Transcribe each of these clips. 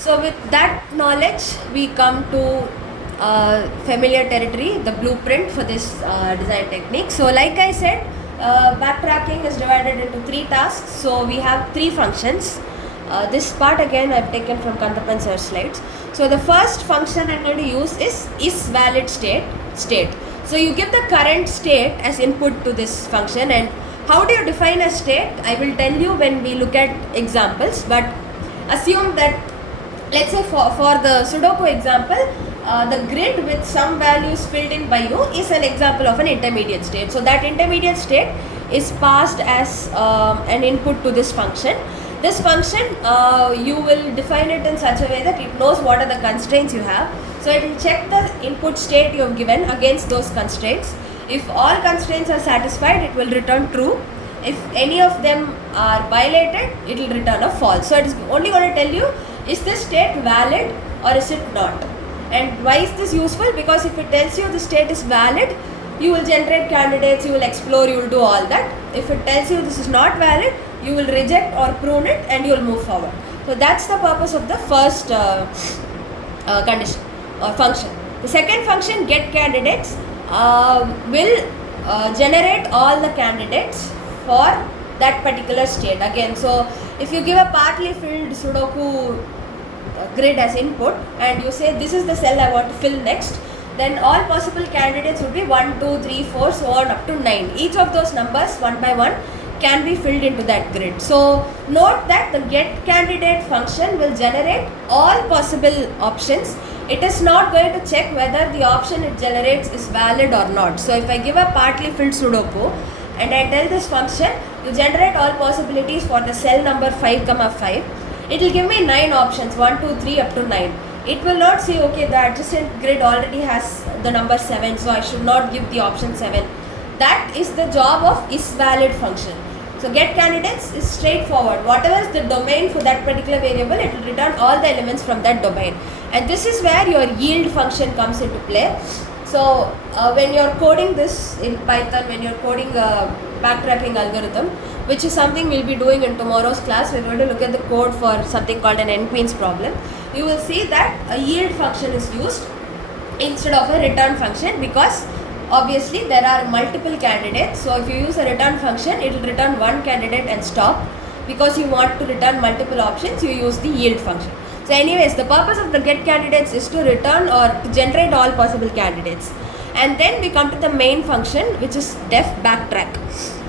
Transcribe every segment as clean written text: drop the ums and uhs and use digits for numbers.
So with that knowledge, we come to familiar territory, the blueprint for this design technique. So like I said, backtracking is divided into 3 tasks. So we have 3 functions. This part again I've taken from Kandappan sir's slides. So the first function I'm going to use is valid state. So you give the current state as input to this function. And how do you define a state? I will tell you when we look at examples, but assume that, let's say for the Sudoku example, the grid with some values filled in by you is an example of an intermediate state. So that intermediate state is passed as an input to this function. This function, you will define it in such a way that it knows what are the constraints you have. So it will check the input state you have given against those constraints. If all constraints are satisfied, it will return true. If any of them are violated, it will return a false. So it is only going to tell you, is this state valid or is it not? And why is this useful? Because if it tells you the state is valid, you will generate candidates, you will explore, you will do all that. If it tells you this is not valid, you will reject or prune it and you will move forward. So that's the purpose of the first condition or function. The second function, get candidates, will generate all the candidates for that particular state. Again, so if you give a partly filled Sudoku grid as input and you say this is the cell I want to fill next, then all possible candidates would be 1, 2, 3, 4, so on up to 9. Each of those numbers one by one can be filled into that grid. So note that the get candidate function will generate all possible options. It is not going to check whether the option it generates is valid or not. So if I give a partly filled Sudoku and I tell this function, you generate all possibilities for the cell number 5, 5, it will give me 9 options, 1, 2, 3 up to 9. It will not say, okay, the adjacent grid already has the number 7, so I should not give the option 7. That is the job of isValid function. So get candidates is straightforward. Whatever is the domain for that particular variable, it will return all the elements from that domain. And this is where your yield function comes into play. So when you are coding this in Python, when you are coding a backtracking algorithm, which is something we'll be doing in tomorrow's class, we're going to look at the code for something called an n-queens problem. You will see that a yield function is used instead of a return function because obviously there are multiple candidates. So if you use a return function, it will return one candidate and stop. Because you want to return multiple options, you use the yield function. So anyways, the purpose of the get candidates is to return or to generate all possible candidates. And then we come to the main function, which is def backtrack.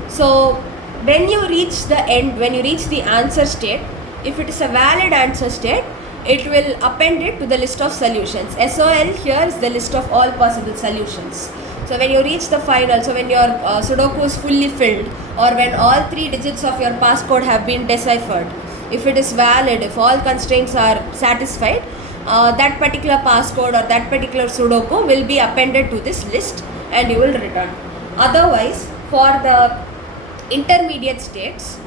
So when you reach the end, when you reach the answer state, if it is a valid answer state, it will append it to the list of solutions. SOL here is the list of all possible solutions. So when you reach the final, so when your Sudoku is fully filled or when all 3 digits of your passcode have been deciphered, if it is valid, if all constraints are satisfied, that particular passcode or that particular Sudoku will be appended to this list and you will return. Otherwise, for the intermediate states,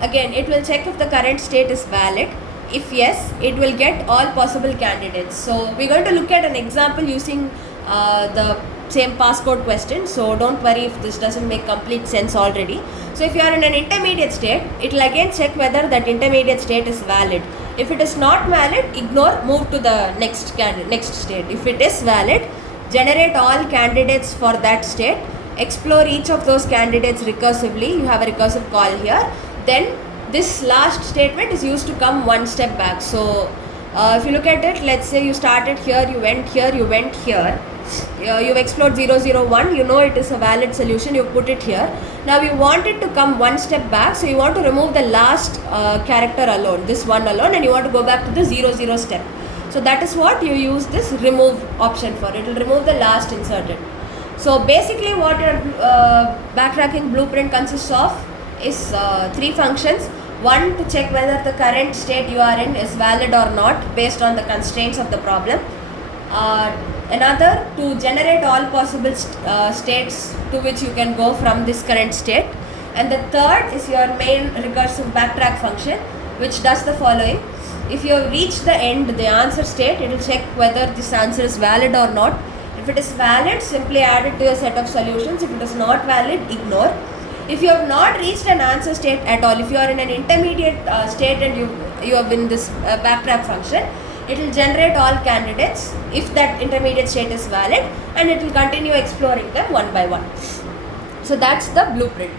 again it will check if the current state is valid. If yes, it will get all possible candidates. So we're going to look at an example using the same passcode question, so don't worry if this doesn't make complete sense already. So if you are in an intermediate state, it will again check whether that intermediate state is valid. If it is not valid, ignore, move to the next state. If it is valid, generate all candidates for that state, explore each of those candidates recursively. You have a recursive call here. Then this last statement is used to come one step back. So if you look at it, let's say you started here, you went here, you went here. You've explored 001, you know it is a valid solution, you put it here. Now you want it to come one step back, so you want to remove the last character alone, this one alone, and you want to go back to the 00 step. So that is what you use this remove option for. It will remove the last inserted. So basically what your backtracking blueprint consists of is 3 functions. One, to check whether the current state you are in is valid or not based on the constraints of the problem. Another, to generate all possible states to which you can go from this current state. And the third is your main recursive backtrack function, which does the following. If you have reached the end, the answer state, it will check whether this answer is valid or not. If it is valid, simply add it to your set of solutions. If it is not valid, ignore. If you have not reached an answer state at all, if you are in an intermediate state and you you have in this backtrack function, it will generate all candidates if that intermediate state is valid, and it will continue exploring them one by one. So that's the blueprint.